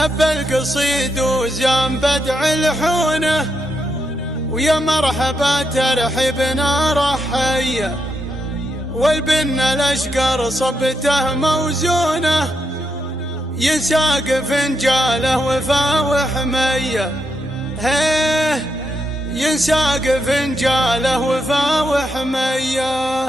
هب القصيد وزان بدع الحونه، ويا مرحبا ترحبنا رحية، والبن الاشقر صبته موزونه، ينساق فنجاله وفا وحميه، هيه ينساق فنجاله وفا وحميه.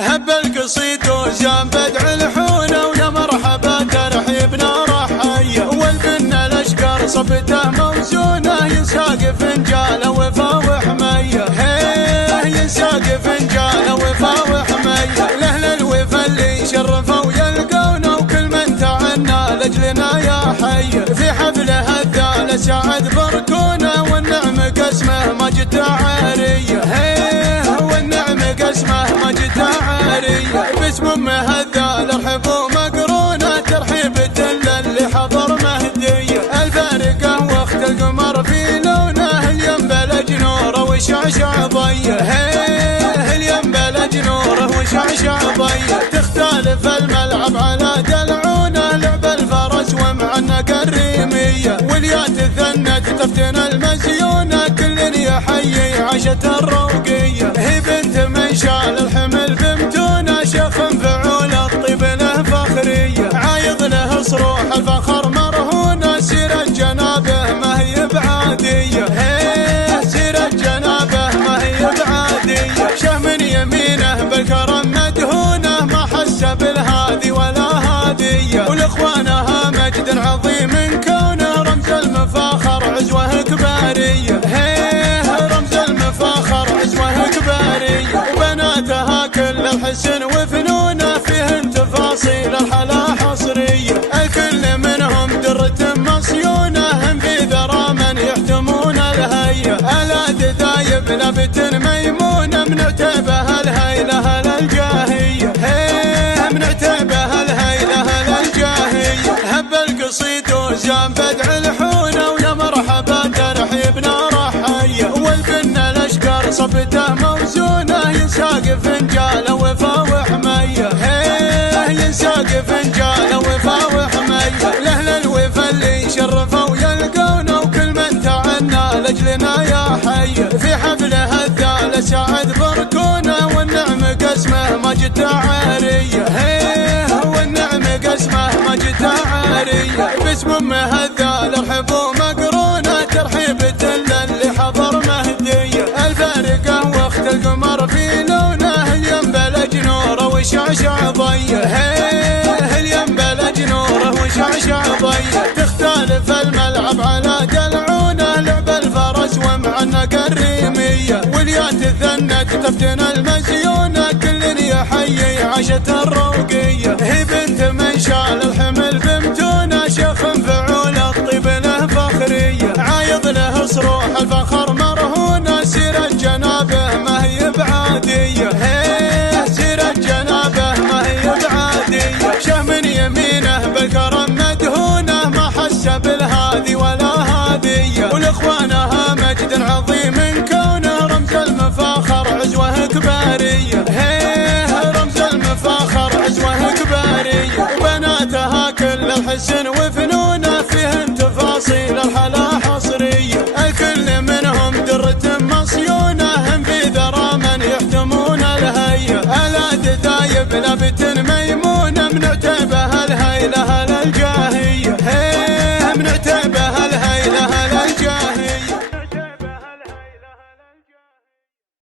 هب القصيد وزان بدع الحونه، ويا مرحبا ترحبنا رحية، والبن الاشقر صبته موزونه، ينساق فنجاله وفا وحميه، هيه ينساق فنجاله وفا وحميه. لاهل الوفا اللي شرفوا يلقونا، وكل من تعنى لاجلنا يا حي، في حفله الثالث سعد بركونا، والنعم قسمه ما جت عاريه، هيه والنعم قسمه ما جت عاريه. باسم امه الثال ارحبوا مقرونه، ترحيبة للي حضر مهديه، الفارقه واخت القمر في لونه، الينبلج نوره وشعشع ضيه، هيه الينبلج نوره وشعشع ضيه. تختلف الملعب على دلعونه، لعب الفرس ومعنق الريميه، واليات ثنت تفتن المزيونه، كل يحيي عاشت الروقيه. هي بنت من شال الحمل بمتونه، شيخ فعول الطيب له فخريه، عايض له صروح الفخر مرهونه، سيرة جنابه ما هي بعاديه، هيه سيرة جنابه ما هي بعاديه. شه من يمينه بالكرم مدهونه، ما حس بالهادي ولا هاديه، ولاخوانها مجد عظيم كونه، رمز المفاخر عزوه كباريه، هيه رمز المفاخر عزوه كباريه. وبناتها كل الحسن وفنونه، فيهن تفاصيل الحلا حصريه، الكل منهم درة مصيونه، هم في ذرى من يحتمون الهيه، الاد دايب لبت ميمونه، من عتبها الهيله للجاهيه، هيه من عتبها الهيله للجاهيه. هب القصيد وزان بدع الحونه، ويا مرحبا ترحيبنا رحيه، والبن الاشقر صبته موزونه، ينساق فنجاله وفا وحميه، هيه ينساق فنجاله وفا وحميه. لاهل الوفا اللي شرفوا يلقونا، وكل من تعنى لاجلنا يا حي، في حفله الثالث سعد بركونا، والنعم قسمه ما جت عاريه، هيه والنعم قسمه ما جت عاريه. باسم امه الثال ارحبوا مقرونه، ترحيبة للي حضر مهديه، الفارقه واخت القمر في لونه، الينبلج نوره وشعشع ضيه، هيه الينبلج نوره وشعشع ضيه. تختلف الملعب على دلعونه، لعب الفرس ومعنق الريميه، واليات ثنت تفتن المزيونه، كل يحيي عاشت الروقيه. هي بنت من شال الحمل بمتونه، شيخ فعول الطيب له فخريه، عايض له صروح الفخر مرهونه، سيرة جنابه ما هي بعاديه، هيه سيرة جنابه ما هي بعاديه. شه من يمينه بالكرم مدهونه، ما حس بالهادي ولا هاديه، ولاخوانها مجد عظيم كونه، رمز المفاخر عزوه كباريه، هيه رمز المفاخر عزوه كباريه. وبناتها كل الحسن وفنونه، فيهن تفاصيل الحلا حصريه، الكل منهم درة مصيونه، هم في ذرى من يحتمون الهيه، الاد دايب لبت ميمونه، من عتبها الهيله للجاهيه،